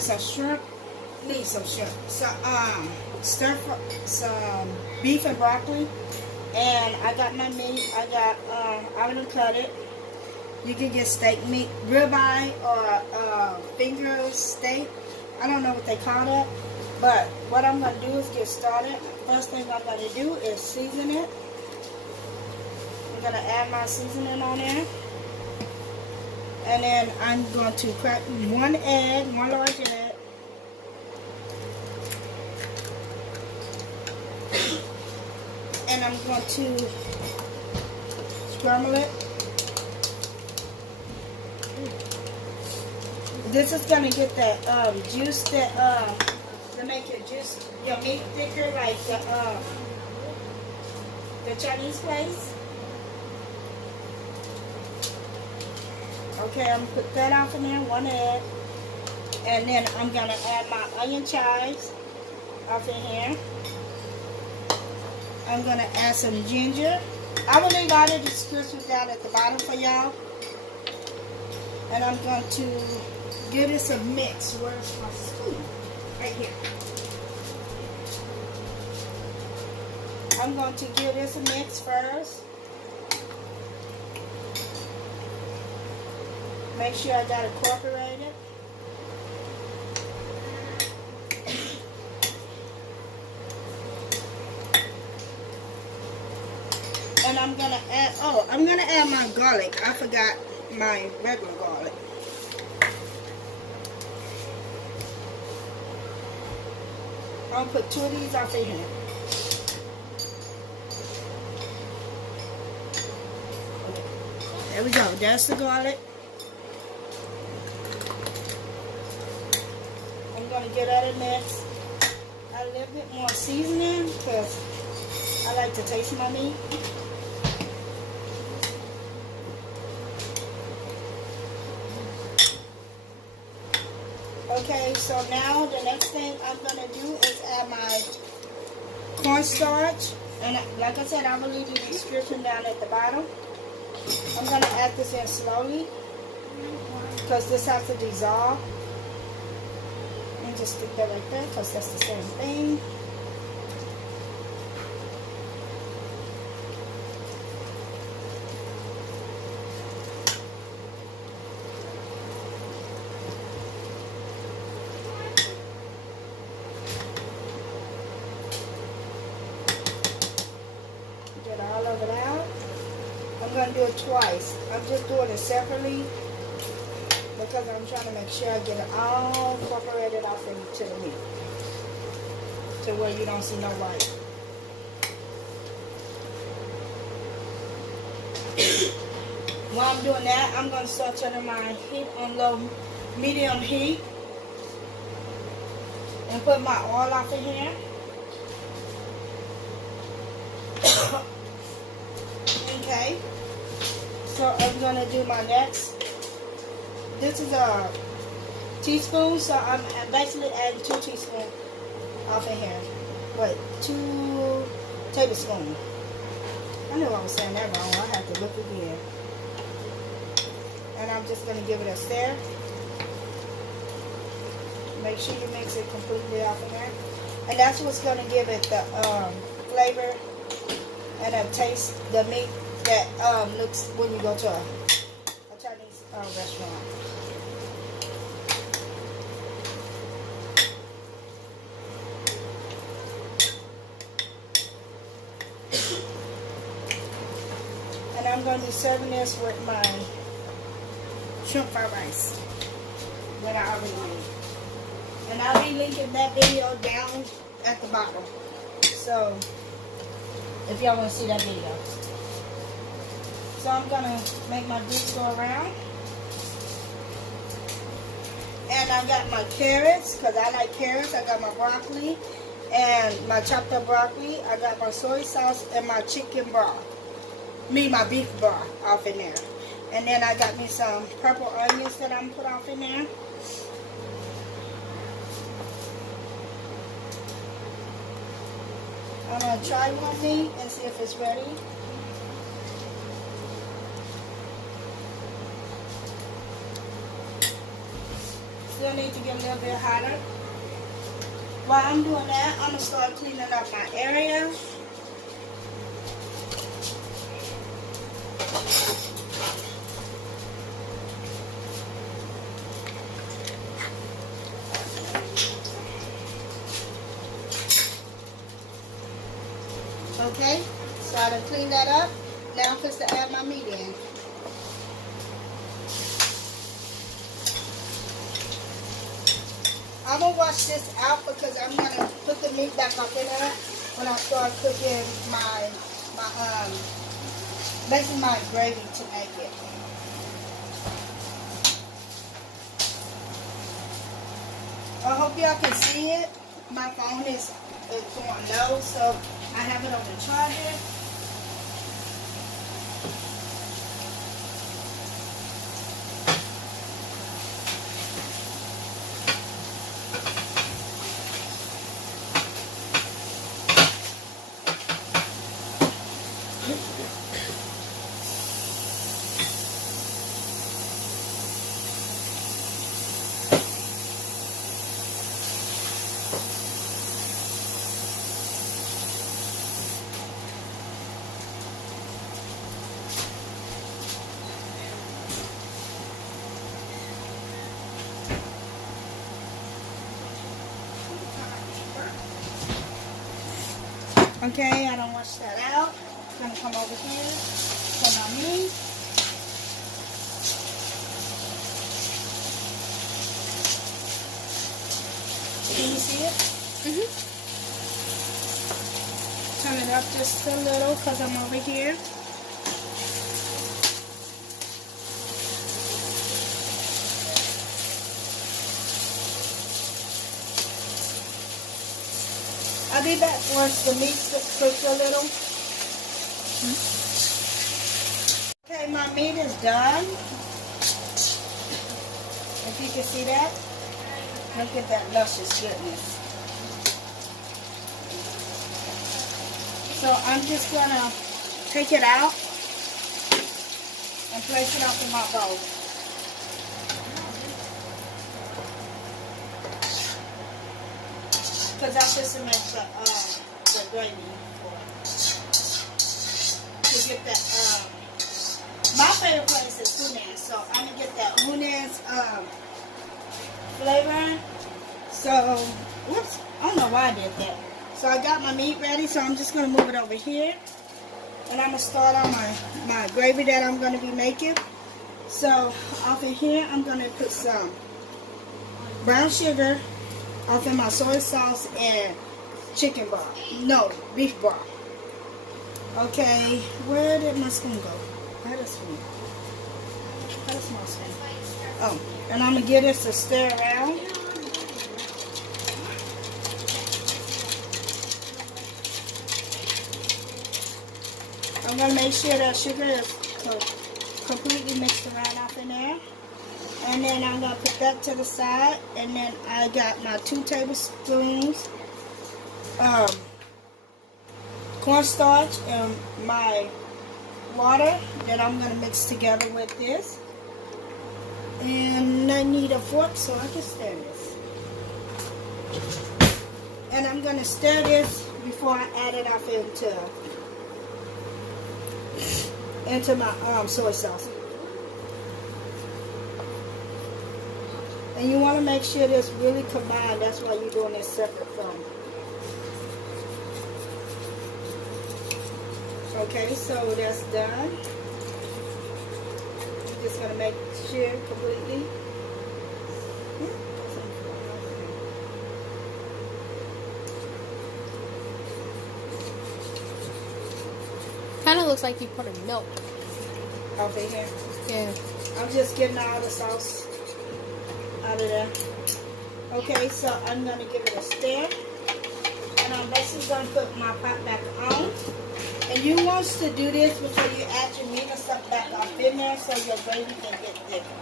making some shrimp. Need some shrimp. Stir fry, some beef and broccoli. And I got my meat. I got, I'm gonna cut it. You can get steak meat, ribeye or finger steak. I don't know what they call that. But what I'm gonna do is get started. First thing I'm gonna do is season it. I'm gonna add my seasoning on there. And then I'm going to crack one large egg. And I'm going to scramble it. This is going to get that juice that to make your meat thicker, like the Chinese place. Okay, I'm going to put that off in there, one egg. And then I'm going to add my onion chives off in here. I'm going to add some ginger. I will leave all the descriptions down at the bottom for y'all. And I'm going to give this a mix. Where's my spoon? Right here. I'm going to give this a mix first. Make sure I got it incorporated. And I'm gonna add my garlic. I forgot my regular garlic. I'll put 2 of these off in here. Okay. There we go. That's the garlic. I'm going to get that in mix. Add a little bit more seasoning because I like to taste my meat. Okay, so now the next thing I'm going to do is add my cornstarch. And like I said, I will leave the description down at the bottom. I'm going to add this in slowly because this has to dissolve. And just stick that right there because that's the same thing. Get all of it out. I'm going to do it twice. I'm just doing it separately because I'm trying to make sure I get it all incorporated off into the meat to where you don't see no white. While I'm doing that, I'm going to start turning my heat on low, medium heat and put my oil off in here. Okay, so I'm going to do my next. This is a teaspoon, so I'm basically adding 2 teaspoons off in here. Wait, 2 tablespoons. I knew I was saying that wrong. I have to look again. And I'm just going to give it a stir. Make sure you mix it completely off in there. And that's what's going to give it the flavor and a taste, the meat that looks when you go to a Chinese restaurant. And I'm going to be serving this with my shrimp fried rice that I already made. And I'll be linking that video down at the bottom. So, if y'all want to see that video. So I'm going to make my grease go around. And I got my carrots, because I like carrots. I got my broccoli and my chopped up broccoli. I got my soy sauce and my chicken broth. My beef broth off in there. And then I got me some purple onions that I'm put off in there. I'm going to try one meat and see if it's ready. still need to get a little bit hotter. While I'm doing that, I'm going to start cleaning up my area. Okay, so I done cleaned that up. Now I'm just to add my meat in. I'm going to wash this out because I'm going to put the meat back up in there when I start cooking making my gravy to make it. I hope y'all can see it. My phone is going low, so I have it on the charger. Okay, I don't wash that out. I'm going to come over here, put my meat. Can you see it? Mm-hmm. Turn it up just a little because I'm over here. I'll be back once the meat cooks a little. Okay, my meat is done. If you can see that, look at that luscious goodness. So I'm just gonna take it out and place it up in my bowl. Because that's just to make the gravy for it. To get that, my favorite place is Hunan, so I'm going to get that Hunan's flavor. So, whoops, I don't know why I did that. So I got my meat ready, so I'm just going to move it over here. And I'm going to start on my gravy that I'm going to be making. So, off of here, I'm going to put some brown sugar, off of my soy sauce and chicken broth. No, beef broth. Okay, where did my spoon go? I had a spoon. I had a small spoon. Oh, and I'm going to get this to stir around. I'm going to make sure that sugar is completely mixed around off in there. And then I'm going to put that to the side. And then I got my 2 tablespoons cornstarch and my water that I'm going to mix together with this. And I need a fork so I can stir this. And I'm going to stir this before I add it off into my soy sauce. And you want to make sure this really combined. That's why you're doing this separate from. Okay, so that's done. I'm just going to make sure completely. Kind of looks like you put in milk. Over here. Yeah. I'm just getting all the sauce out of there. Okay, so I'm going to give it a stir. And I'm basically going to put my pot back on. And you want to do this before you add your meat and stuff back up in there so your gravy can get thicker.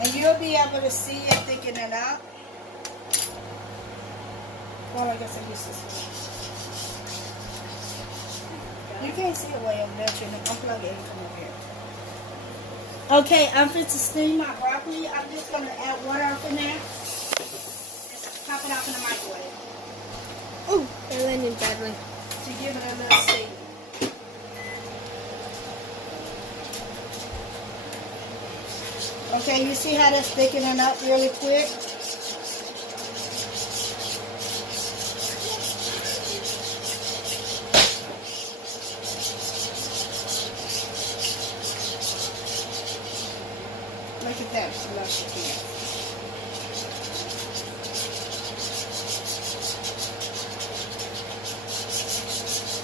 And you'll be able to see it thickening it up. Well, I guess I use this one. You can't see it way over there, Trini. Unplug it and come over here. Okay, I'm fit to steam my broccoli. I'm just going to add water up in there. Just pop it up in the microwave. Oh, it landed badly. To give it a little steam. Okay, you see how that's thickening up really quick? Look at that, she loves it here.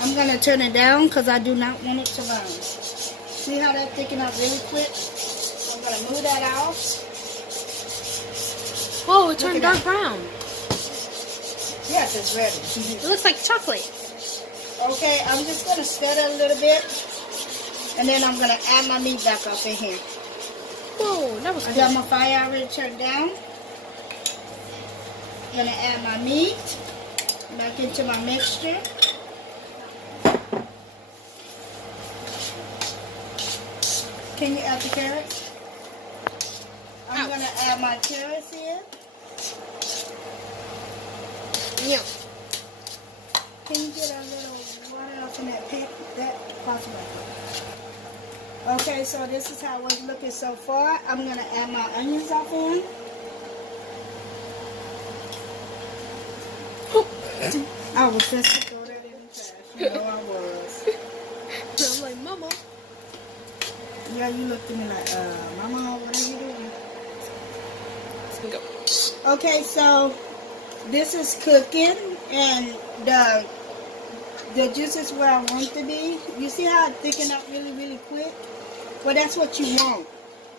I'm going to turn it down because I do not want it to burn. See how that thickened up really quick? I'm going to move that out. Whoa, it turned dark brown. Yes, it's ready. It looks like chocolate. Okay, I'm just going to stir it a little bit. And then I'm going to add my meat back up in here. Whoa, that was I cool. got my fire already turned down. I'm going to add my meat back into my mixture. Can you add the carrots? I'm going to add my carrots in. Yeah. Can you get a little water up in that pan? That possible. Okay, so this is how it's looking so far. I'm going to add my onions up in. I was just to throw that in the trash. You know I was. I'm like, Mama. Yeah, you looked at me like, Mama, what are you doing? Let's go. Okay, so this is cooking, and the juice is where I want it to be. You see how it thickened up really, really quick? Well, that's what you want.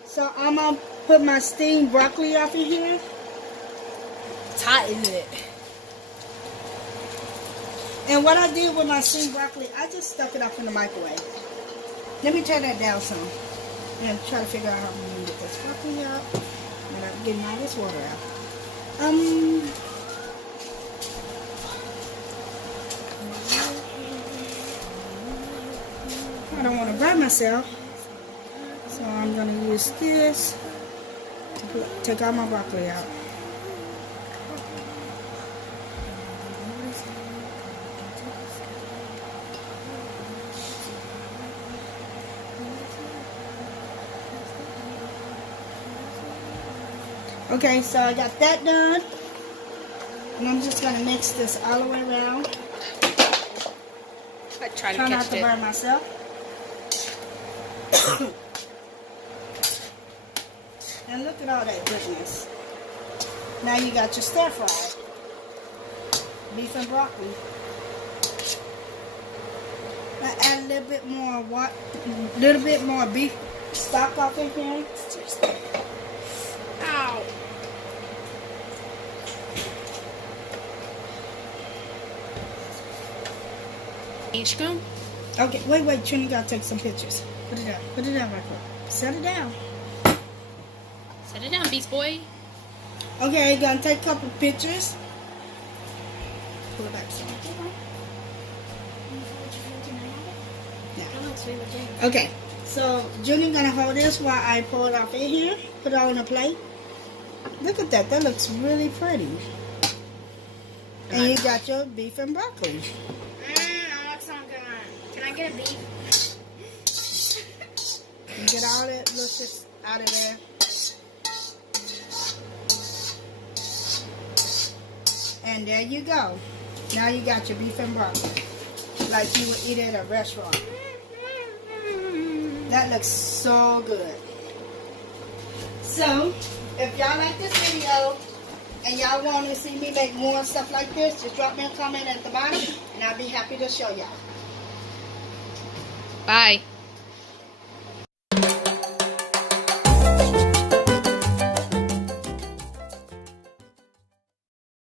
So I'm going to put my steamed broccoli up in here. It's hot, isn't it? And what I did with my steamed broccoli, I just stuck it up in the microwave. Let me turn that down some. And try to figure out how I'm going to get this broccoli out. And I'm getting all this water out. I don't want to burn myself. So I'm going to use this to take all my broccoli out. Okay, so I got that done. And I'm just going to mix this all the way around. I try to Try not catch to it. burn myself. And look at all that goodness. Now you got your stir fry. Beef and broccoli. Now add a little bit more beef stock up in here. Ow. Spoon? Okay, wait, Trini gotta take some pictures. Put it down right quick. Set it down. Set it down, Beast Boy. Okay, gonna take a couple pictures. Pull it back some. Yeah. Okay, so Junior gonna hold this while I pull it off in here. Put it on a plate. Look at that. That looks really pretty. And you got your beef and broccoli. That's not good. Can I get a beef? You get all that luscious out of there. And there you go. Now you got your beef and broccoli. Like you would eat at a restaurant. That looks so good. So, if y'all like this video and y'all want to see me make more stuff like this, just drop me a comment at the bottom and I'll be happy to show y'all. Bye.